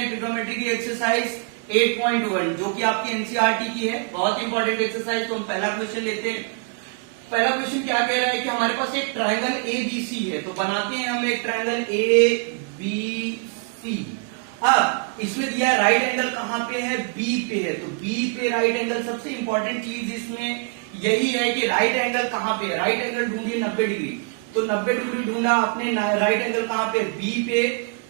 हैं ट्रिग्नोमेट्री की एक्सरसाइज 8.1 जो कि आपकी एनसीईआरटी की है, बहुत इंपॉर्टेंट एक्सरसाइज। तो हम पहला क्वेश्चन लेते हैं। पहला क्वेश्चन क्या कह रहा है कि हमारे पास एक ट्रायंगल एबीसी है, तो बनाते हैं हम एक ट्रायंगल एबीसी। अब इसमें दिया राइट एंगल कहां पे है, बी पे है, तो बी पे राइट एंगल। सबसे इंपॉर्टेंट चीज इसमें यही है कि राइट एंगल कहां पे है। राइट एंगल ढूंढिए 90 डिग्री, तो 90 डिग्री ढूंढा आपने, राइट एंगल कहां पे, बी पे,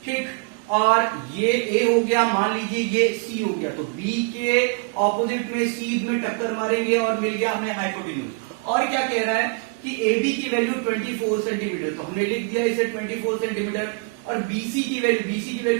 ठीक। और ये ए हो गया, मान लीजिए ये सी हो गया, तो बी के ऑपोजिट में सी में टक्कर मारेंगे और मिल गया हमें हाइपोटेन्यूज। और क्या कह रहा है कि AB की वैल्यू 24 सेंटीमीटर, तो हमने लिख दिया इसे 24 सेंटीमीटर। और BC की वैल्यू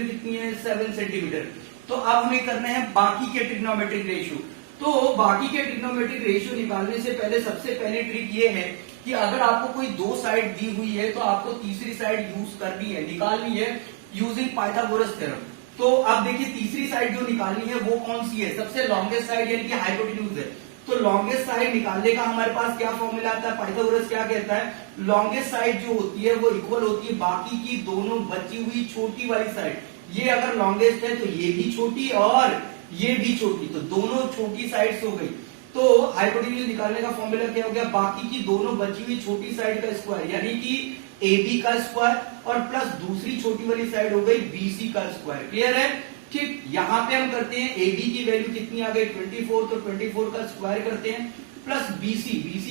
कितनी है, 7 सेंटीमीटर। तो अब हमें करना है बाकी के ट्रिग्नोमेट्रिक रेशियो। तो बाकी के ट्रिग्नोमेट्रिक रेशियो निकालने से पहले सबसे पहले ट्रिक ये है कि अगर आपको कोई दो साइड दी हुई है तो आपको तीसरी साइड यूज करनी है, निकालनी है यूजिंग पाइथागोरस थ्योरम। तो अब देखिए तीसरी साइड जो निकालनी है वो कौन सी है, सबसे लॉन्गेस्ट साइड यानी कि हाइपोटेन्यूज है। तो लॉन्गेस्ट साइड निकालने का हमारे पास क्या फॉर्मूला आता है, पाइथागोरस क्या कहता है, लॉन्गेस्ट साइड जो होती है वो इक्वल होती है बाकी की दोनों बची हुई छोटी वाली साइड। ये अगर लॉन्गेस्ट है तो ये भी छोटी और ये भी छोटी, तो दोनों छोटी साइड्स हो गई। तो हाइपोटेन्यूज निकालने का फॉर्मूला क्या हो गया, बाकी की दोनों बची हुई छोटी साइड का स्क्वायर यानी कि AB का स्क्वायर और प्लस दूसरी छोटी वाली साइड हो गई BC का स्क्वायर। क्लियर है, ठीक। यहां पे हम करते हैं AB की वैल्यू कितनी आ गई 24, तो 24 का स्क्वायर करते हैं, प्लस BC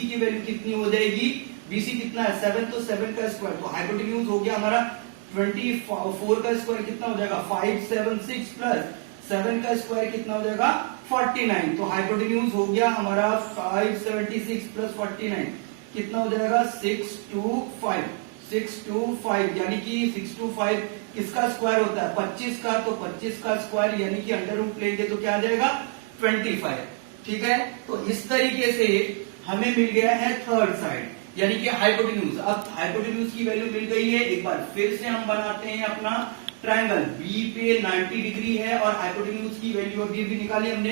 की वैल्यू कितनी हो जाएगी, BC कितना है 7, तो 7 का स्क्वायर। तो हाइपोटेन्यूज हो गया हमारा 24 का स्क्वायर कितना हो जाएगा 576 प्लस 7 का स्क्वायर कितना हो जाएगा 49। तो हाइपोटेन्यूज हो गया हमारा 576 प्लस 49 कितना हो जाएगा 625 यानी कि 625 किसका स्क्वायर होता है 25 का, तो 25 का स्क्वायर यानी कि अंडर रूट लेंगे तो क्या आ जाएगा 25। ठीक है, तो इस तरीके से हमें मिल गया है थर्ड साइड यानी कि हाइपोटेन्यूज। अब हाइपोटेन्यूज की वैल्यू मिल गई है, एक बार फिर से हम बनाते हैं अपना ट्रायंगल। बी पे 90 डिग्री है और हाइपोटेन्यूज की वैल्यू अभी भी निकाली हमने,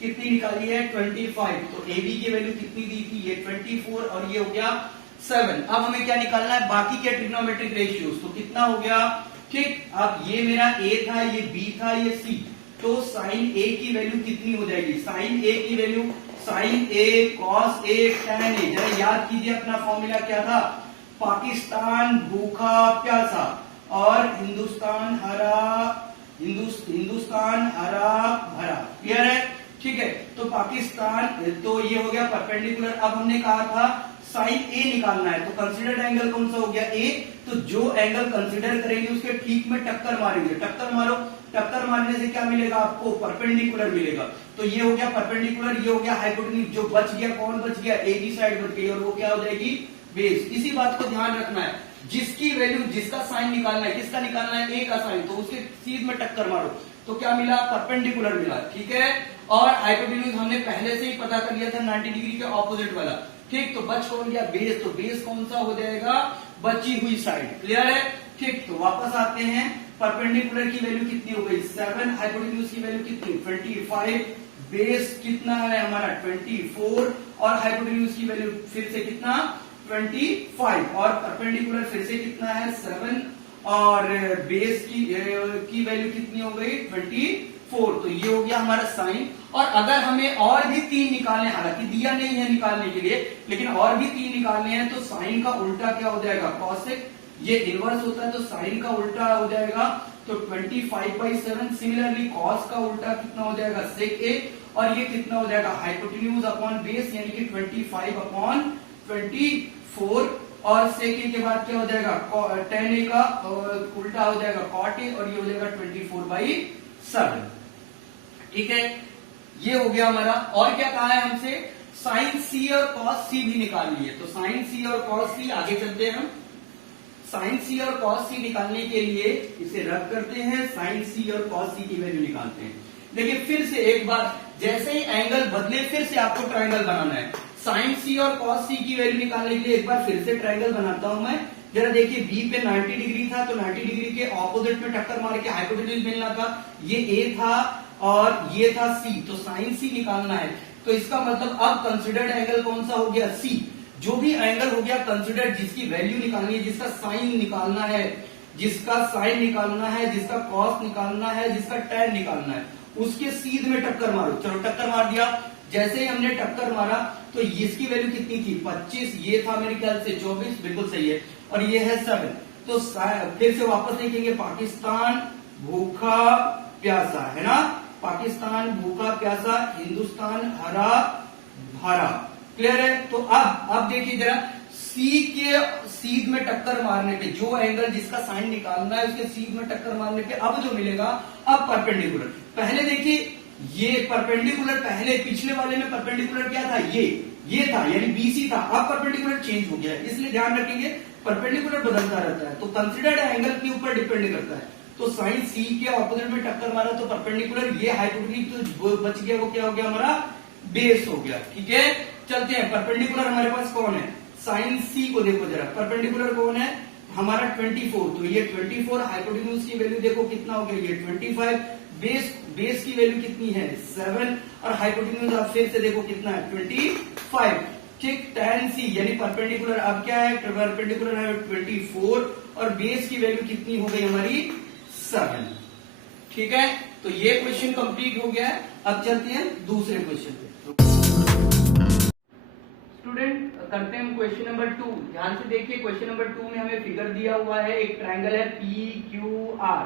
कितनी निकाली है 25। तो AB की वैल्यू कितनी दी थी, ये 24 और ये हो गया 7। अब हमें क्या निकालना है, बाकी के ट्रिग्नोमेट्रिक रेशियोज। तो कितना हो गया, ठीक। अब ये मेरा A था, ये B था, ये C, तो साइन A की वैल्यू कितनी हो जाएगी, साइन A की value sine A cos A tan A। जरा याद कीजिए अपना फॉर्मूला क्या था, पाकिस्तान भूखा प्यासा और हिंदुस्तान हरा भरा। क्लियर है, ठीक है। तो पाकिस्तान, तो ये हो गया परपेंडिकुलर। अब हमने कहा था साइन A निकालना है, तो कंसीडर्ड एंगल कौन सा हो गया A, तो जो एंगल कंसीडर करेंगे उसके ठीक में टक्कर मारेंगे। टक्कर मारो, टक्कर मारने से क्या मिलेगा आपको, परपेंडिकुलर मिलेगा। तो ये हो गया परपेंडिकुलर, ये हो गया हाइपोटेन्यूज। जो बच गया, कौन बच गया, AB साइड बच गई और वो क्या हो जाएगी बेस। इसी बात को ध्यान रखना है, जिसकी वैल्यू, जिसका साइन निकालना है, किसका निकालना है A का साइन, तो उसके सीध में टक्कर मारो तो क्या मिला, परपेंडिकुलर मिला। ठीक है, और हाइपोटेन्यूज हमने पहले से ही पता कर लिया था 90 डिग्री के ऑपोजिट वाला, ठीक। तो बच कौन गया, बेस। तो बेस कौन सा हो जाएगा, बची हुई साइड। क्लियर है, ठीक। तो वापस आते हैं, परपेंडिकुलर की वैल्यू कितनी हो गई 7, हाइपोटेन्यूज की वैल्यू कितनी 25, बेस कितना है हमारा 24 और हाइपोटेन्यूज की वैल्यू फिर से कितना 25 और परपेंडिकुलर फिर से कितना है 7 और बेस की वैल्यू कितनी हो गई 24। तो ये हो गया हमारा साइन। और अगर हमें और भी 3 निकालने, हालांकि दिया नहीं है निकालने के लिए, लेकिन और भी 3 निकालने हैं, तो साइन का उल्टा क्या हो जाएगा कॉसेक। ये इनवर्स होता है तो साइन का उल्टा हो जाएगा, तो 25/7। सिमिलरली कॉस का उल्टा कितना हो जाएगा सेक A और ये कितना हो जाएगा हाइपोटेन्यूज अपॉन बेस यानी कि 25/24 और सेक A के बाद क्या हो जाएगा tan A का उल्टा हो जाएगा cot A और ये हो जाएगा 24/7। ठीक है, ये हो गया हमारा। और क्या कहा है हमसे, साइन C और cos C भी निकालनी है। तो साइन C और cos C, आगे चलते हैं हम। साइन C और cos C निकालने के लिए इसे रद्द करते हैं, साइन C और cos C की वैल्यू निकालते हैं। लेकिन फिर से एक बार, जैसे ही एंगल बदले फिर से आपको ट्रायंगल बनाना है। साइन C और cos C की वैल्यू निकालने के लिए एक बार फिर से ट्रायंगल बनाता हूं मैं। जरा देखिए, B पे 90 डिग्री था, तो 90 डिग्री के ऑपोजिट में टक्कर मार के हाइपोटेन्यूज मिलना था। ये A था और ये था C, तो साइन C निकालना है। तो इसका मतलब अब कंसिडर्ड एंगल कौन सा हो गया C। जो भी एंगल हो गया कंसिडर्ड, जिसकी वैल्यू निकालनी है, जिसका साइन निकालना है, जिसका साइन निकालना है, जिसका कॉस निकालना है, जिसका टैन निकालना है, उसके सीध में टक्कर मारो। चलो टक्कर मार दिया। जैसे ही हमने टक्कर मारा तो इसकी वैल्यू कितनी थी 25, ये था मेरे ख्याल से 24, बिल्कुल सही है, और ये है 7। तो फिर से वापस लिखेंगे पाकिस्तान भूखा प्यासा, है ना, पाकिस्तान भूखा प्यासा, हिंदुस्तान हरा भरा। क्लियर है। तो अब देखिए जरा, सी के सीध में टक्कर मारने पे, जो एंगल जिसका साइन निकालना है उसके सीध में टक्कर मारने पे अब जो मिलेगा, अब परपेंडिकुलर। पहले देखिए ये परपेंडिकुलर, पहले पिछले वाले में परपेंडिकुलर क्या था, ये था, यानी बीसी था। अब परपेंडिकुलर चेंज हो गया है, इसलिए ध्यान रखेंगे परपेंडिकुलर बदलता रहता है, तो कंसिडर्ड एंगल के ऊपर डिपेंड करता है। तो साइन सी के ऑपोजिट में टक्कर मारा तो परपेंडिकुलर, ये हाइपोटेन्यूज जो बच गया वो क्या हो गया, हमारा बेस हो गया। ठीक है, चलते हैं। परपेंडिकुलर हमारे पास कौन है, साइन सी को देखो जरा, परपेंडिकुलर कौन है हमारा 24, तो ये 24, हाइपोटेन्यूज की वैल्यू देखो कितना हो गया, ये 25, बेस की वैल्यू कितनी है 7, और हाइपोटेन्यूज आप फिर से देखो कितना है 25। ठीक, tan सी यानी परपेंडिकुलर अब क्या है, परपेंडिकुलर है 24, और बेस की वैल्यू कितनी हो गई हमारी 7। ठीक है, तो ये क्वेश्चन कंप्लीट हो गया है। अब चलते हैं दूसरे क्वेश्चन पे। स्टूडेंट करते हैं हम क्वेश्चन नंबर 2। ध्यान से देखिए, क्वेश्चन नंबर 2 में हमें फिगर दिया हुआ है, एक ट्रायंगल है PQR।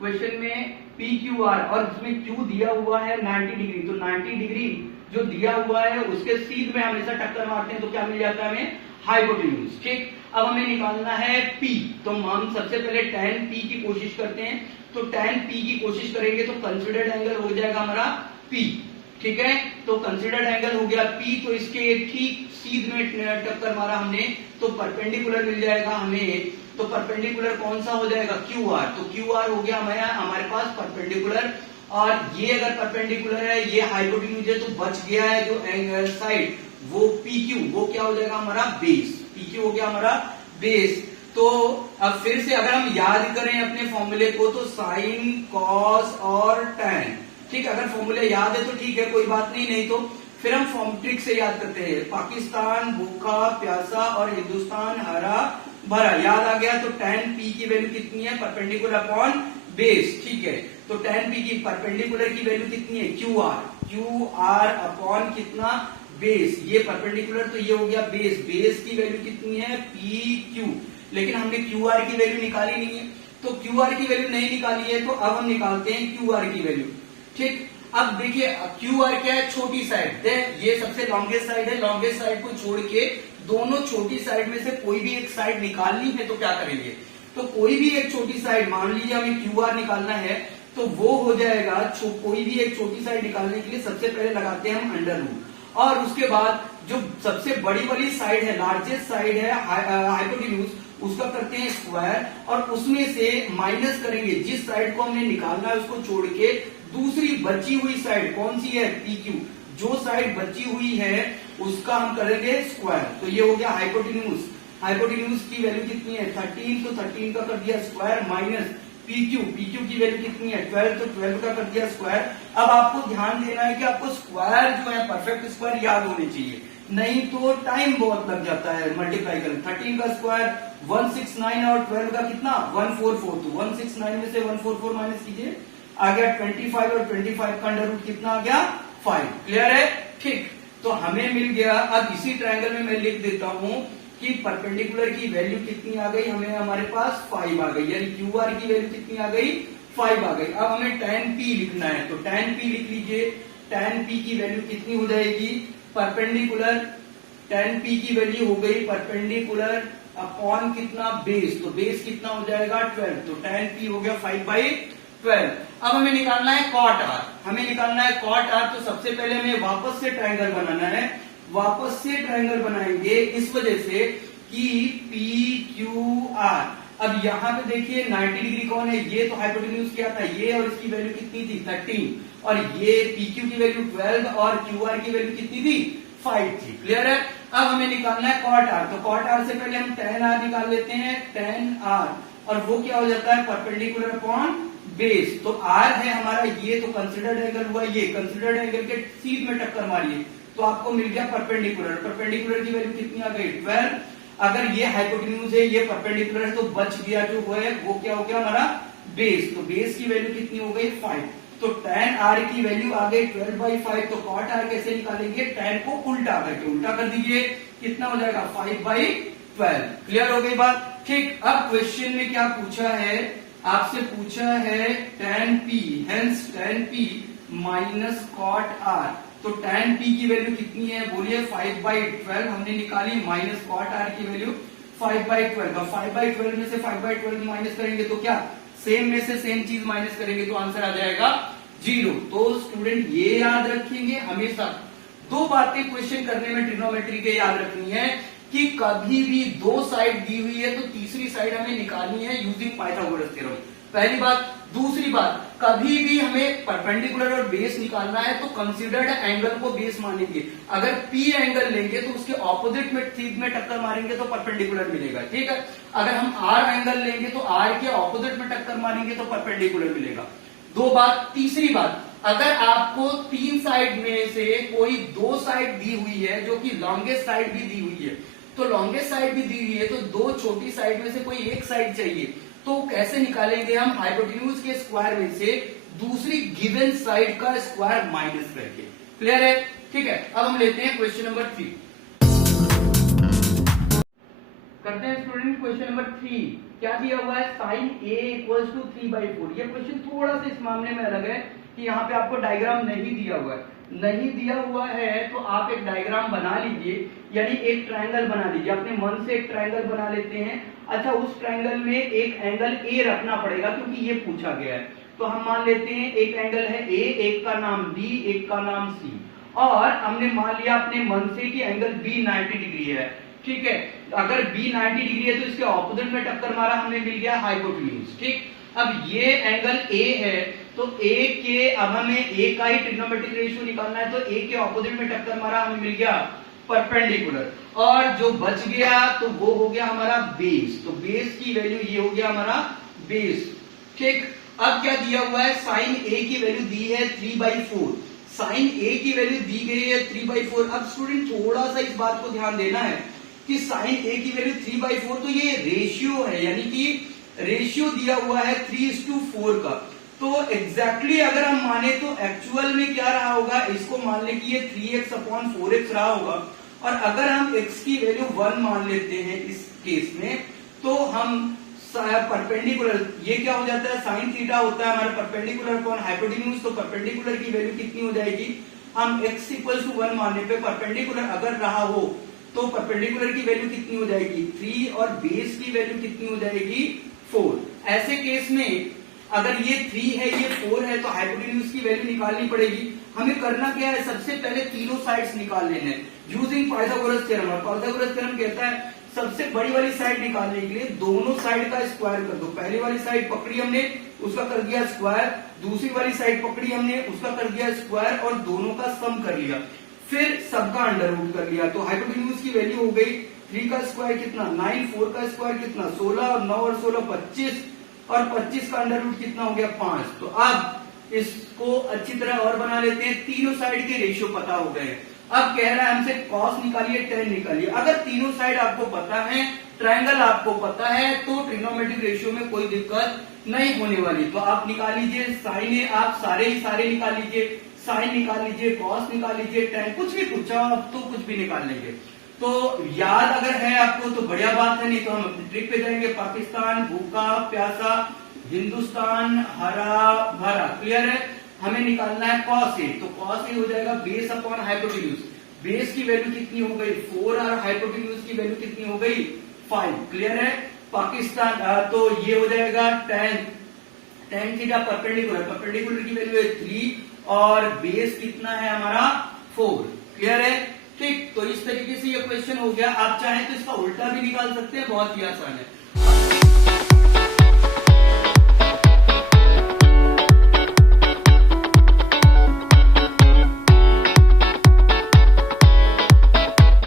क्वेश्चन में PQR और उसमें Q दिया हुआ है 90 डिग्री। तो 90 डिग्री जो दिया हुआ है उसके सीध में हमेशा टक्कर मारते हैं तो क्या मिल जाता है हमें, हाइपोटेन्यूज। ठीक, अब हमें निकालना है P। तो हम सबसे पहले tan P की कोशिश करते हैं। तो tan P की कोशिश करेंगे तो कंसिडर्ड एंगल हो जाएगा हमारा P। ठीक है, तो कंसिडर्ड एंगल हो गया P, तो इसके ठीक सीध में टक्कर मारा हमने, तो परपेंडिकुलर मिल जाएगा हमें। तो परपेंडिकुलर कौन सा हो जाएगा, QR। तो QR हो गया हमारे पास परपेंडिकुलर, और ये अगर परपेंडिकुलर है, ये हाइपोटेन्यूज है, तो बच गया है जो एंगल साइड वो PQ, वो क्या हो जाएगा हमारा बेस। PQ हो गया हमारा बेस। तो अब फिर से अगर हम याद करें अपने फॉर्मूले को, तो साइन, कॉस और टैन। ठीक, अगर फॉर्मूले याद है तो ठीक है, कोई बात नहीं, नहीं तो फिर हम फॉर्म ट्रिक से याद करते हैं। पाकिस्तान भूखा प्यासा और हिंदुस्तान हरा भरा, याद आ गया। तो tan P की वैल्यू कितनी है, परपेंडिकुलर अपॉन बेस। ठीक है, तो tan P की परपेंडिकुलर की वैल्यू कितनी है, QR अपॉन कितना, बेस। ये परपेंडिकुलर, तो ये हो गया बेस। बेस की वैल्यू कितनी है PQ, लेकिन हमने QR की वैल्यू निकाली नहीं है। तो QR की वैल्यू नहीं निकाली है, तो अब हम निकालते हैं QR की वैल्यू। ठीक, अब देखिए QR क्या है, छोटी साइड है, ये सबसे लॉन्गेस्ट साइड है। लॉन्गेस्ट साइड को छोड़ के दोनों छोटी साइड में से कोई भी एक साइड निकालनी है तो क्या करेंगे, तो कोई भी एक छोटी साइड, मान लीजिए हमें QR निकालना है, तो वो हो जाएगा कोई भी एक छोटी साइड निकालने के लिए सबसे पहले लगाते हैं हम अंडर रूट, और उसके बाद जो सबसे बड़ी वाली साइड है, लार्जेस्ट साइड है हाइपोटेन्यूज, उसका करते हैं स्क्वायर, और उसमें से माइनस करेंगे जिस साइड को हमने निकालना है उसको छोड़ के दूसरी बची हुई साइड कौन सी है, PQ। जो साइड बची हुई है उसका हम करेंगे स्क्वायर। तो ये हो गया हाइपोटेन्यूज। हाइपोटेन्यूज की वैल्यू कितनी है 13, तो 13 का कर दिया स्क्वायर, माइनस PQ। PQ की वैल्यू कितनी है 12, तो 12 का कर दिया स्क्वायर। अब आपको ध्यान देना है कि आपको स्क्वायर जो है परफेक्ट स्क्वायर याद होने चाहिए, नहीं तो टाइम बहुत लग जाता है मल्टीप्लाई करने। 13 का स्क्वायर 169 और 12 का कितना 144, तो 169 में से 144 माइनस कीजिए, आ गया 25, और 25 का अंडर रूट कितना आ गया 5। क्लियर है। ठीक, तो हमें मिल गया। अब इसी ट्रायंगल में मैं लिख देता हूं कि परपेंडिकुलर की वैल्यू कितनी आ गई हमें, हमारे पास 5 आ गई, यानी QR की वैल्यू कितनी आ गई 5 आ गई। अब हमें tan P लिखना है, तो tan P लिख लीजिए। tan P की वैल्यू कितनी हो जाएगी, परपेंडिकुलर tan P की वैल्यू हो गई परपेंडिकुलर अपॉन कितना बेस, तो बेस कितना हो जाएगा 12, तो tan P हो गया 5/12। अब हमें निकालना है cot R, हमें निकालना है cot R। तो सबसे पहले हमें वापस से ट्रायंगल बनाना है, वापस से ट्रायंगल बनाएंगे इस वजह से कि PQR। अब यहाँ पे देखिए 90 डिग्री कौन है, ये तो हाइपोटेन्यूज क्या था ये, और इसकी वैल्यू कितनी थी 13, और ये PQ की वैल्यू 12 और QR की वैल्यू कितनी थी 5 थी। क्लियर है। अब हमें निकालना है cot R, तो cot R से पहले हम tan R निकाल लेते हैं, tan R, और वो क्या हो जाता है परपेंडिकुलर अपॉन बेस। तो R है हमारा ये, तो कंसिडर्ड एंगल हुआ ये, कंसिडर्ड एंगल के सीध में टक्कर मारिए तो आपको मिल गया परपेंडिकुलर। परपेंडिकुलर की वैल्यू कितनी आ गई 12, अगर ये हाइपोटेन्यूज है, ये परपेंडिकुलर है, तो बच गया जो है वो क्या हो गया हमारा बेस। तो बेस की वैल्यू कितनी हो गई 5। तो tan r की वैल्यू आ गई 12/5। तो cot r कैसे निकालेंगे, tan को उल्टा करके, उल्टा कर दीजिए, कितना हो जाएगा 5/12। क्लियर हो गई बात। ठीक, अब क्वेश्चन में क्या पूछा है, आपसे पूछा है tan p, hence tan p minus cot r। तो tan p की वैल्यू कितनी है बोलिए 5/12 हमने निकाली, माइनस cot r की वैल्यू 5/12। अब 5/12 में से 5/12 माइनस करेंगे तो क्या सेम में से सेम चीज माइनस करेंगे तो आंसर आ जाएगा 0। तो स्टूडेंट ये याद रखेंगे हमेशा, दो बातें क्वेश्चन करने में ट्रिग्नोमेट्री के याद रखनी है कि कभी भी दो साइड दी हुई है तो तीसरी साइड हमें निकालनी है यूजिंग पाइथागोरस थ्योरम, पहली बात। दूसरी बात, कभी भी हमें परपेंडिकुलर और बेस निकालना है तो कंसीडर्ड एंगल को बेस मानेंगे। अगर P एंगल लेंगे तो उसके ऑपोजिट में ठीक में टक्कर मारेंगे तो परपेंडिकुलर मिलेगा, ठीक है। अगर हम R एंगल लेंगे तो R के ऑपोजिट में टक्कर मारेंगे तो परपेंडिकुलर मिलेगा। दो बात। तीसरी बात, अगर आपको तीन साइड में से कोई दो साइड दी हुई है जो कि लॉन्गेस्ट साइड भी दी हुई है, तो लॉन्गेस्ट साइड भी दी हुई है तो दो छोटी साइड में से कोई एक साइड चाहिए, तो कैसे निकालेंगे हम, हाइपोटेन्यूज के स्क्वायर में से दूसरी गिवन साइड का स्क्वायर माइनस करके। क्लियर है, ठीक है। अब हम लेते हैं क्वेश्चन नंबर 3, करते हैं स्टूडेंट क्वेश्चन नंबर 3। क्या दिया हुआ है, साइन a इक्वल्स टू 3/4। ये क्वेश्चन थोड़ा सा इस मामले में अलग है कि यहाँ पे आपको डायग्राम नहीं दिया हुआ है। नहीं दिया हुआ है तो आप एक डायग्राम बना लीजिए, यानी एक ट्रायंगल बना लीजिए, अपने मन से एक ट्रायंगल बना लेते हैं। अच्छा, उस ट्रायंगल में एक एंगल ए रखना पड़ेगा क्योंकि ये पूछा गया है। तो हम मान लेते हैं एक एंगल है ए, एक का नाम बी, एक का नाम सी, और हमने मान लिया अपने मन से कि एंगल बी 90 डिग्री है, ठीक है। अगर बी 90 डिग्री है तो इसके ऑपोजिट में टक्कर मारा, हमें मिल गया हाइपोटेन्यूज, ठीक। अब ये एंगल ए है तो ए के, अब हमें ए का ही ट्रिग्नोमेट्रिक रेशियो निकालना है, तो ए के ऑपोजिट में टक्कर मारा, हमें मिल गया परपेंडिकुलर, और जो बच गया तो वो हो गया हमारा बेस। तो बेस की वैल्यू ये हो गया हमारा बेस, ठीक। अब क्या दिया हुआ है, साइन ए की वैल्यू दी है 3/4। साइन ए की वैल्यू दी गई है 3/4। अब स्टूडेंट थोड़ा सा इस बात को ध्यान देना है कि साइन ए की वैल्यू 3/4, तो ये रेशियो है, यानी कि रेशियो दिया हुआ है 3:4 का। तो एग्जैक्टली अगर हम माने तो एक्चुअल में क्या रहा होगा, इसको मान ले कि ये 3x/4x रहा होगा, और अगर हम x की वैल्यू 1 मान लेते हैं इस केस में, तो हम परपेंडिकुलर, ये क्या हो जाता है, साइन थीटा होता है हमारा परपेंडिकुलर अपॉन हाइपोटेन्यूज। तो परपेंडिकुलर की वैल्यू कितनी हो जाएगी, हम x = 1 मानने पे परपेंडिकुलर अगर रहा हो तो परपेंडिकुलर की वैल्यू कितनी हो जाएगी 3, और बेस की वैल्यू कितनी हो जाएगी 4। ऐसे केस में अगर ये 3 है, ये 4 है, तो हाइपोटेन्यूज की वैल्यू निकालनी पड़ेगी। हमें करना क्या है, सबसे पहले तीनों साइड्स निकाल लेने हैं यूजिंग पाइथागोरस थ्योरम। और पाइथागोरस थ्योरम कहता है सबसे बड़ी वाली साइड निकालने के लिए दोनों साइड का स्क्वायर कर दो। पहली वाली साइड पकड़ी हमने, उसका कर दिया स्क्वायर, दूसरी वाली साइड पकड़ी हमने, उसका कर दिया स्क्वायर, और दोनों का सम कर लिया, फिर सबका अंडर रूट कर लिया। तो हाइपोटेन्यूज की वैल्यू हो गई 3 का स्क्वायर कितना 9, 4 का स्क्वायर कितना 16, और 9 और 16 25, और 25 का अंडर रूट कितना हो गया 5। तो अब इसको अच्छी तरह और बना लेते हैं, तीनों साइड के रेशियो पता हो गए। अब कह रहा है हमसे कॉस निकालिए, टेन निकालिए। अगर तीनों साइड आपको पता है, ट्रायंगल आपको पता है, तो ट्रिग्नोमेट्रिक रेशियो में कोई दिक्कत नहीं होने वाली। तो आप निकाल लीजिए, साइन ए आप सारे ही सारे निकाल लीजिए, साइन निकाल लीजिए, कॉस निकाल लीजिए, टेन, कुछ भी पूछा आप तो कुछ भी निकाल लेंगे। तो याद अगर है आपको तो बढ़िया बात है, नहीं तो हम अपनी ट्रिक पे जाएंगे। पाकिस्तान भूखा प्यासा, हिंदुस्तान हरा भरा। क्लियर है, हमें निकालना है कॉस ए। तो कॉस ए हो जाएगा बेस अपॉन हाइपोटेन्यूज। बेस की वैल्यू कितनी हो गई 4, और हाइपोटेन्यूज की वैल्यू कितनी हो गई 5। क्लियर है। पाकिस्तान तो ये हो जाएगा tan थीटा परपेंडिकुलर, परपेंडिकुलर की वैल्यू है 3, और बेस कितना है हमारा 4। क्लियर है, ठीक। तो इस तरीके से ये क्वेश्चन हो गया। आप चाहें तो इसका उल्टा भी निकाल सकते हैं, बहुत ही आसान है।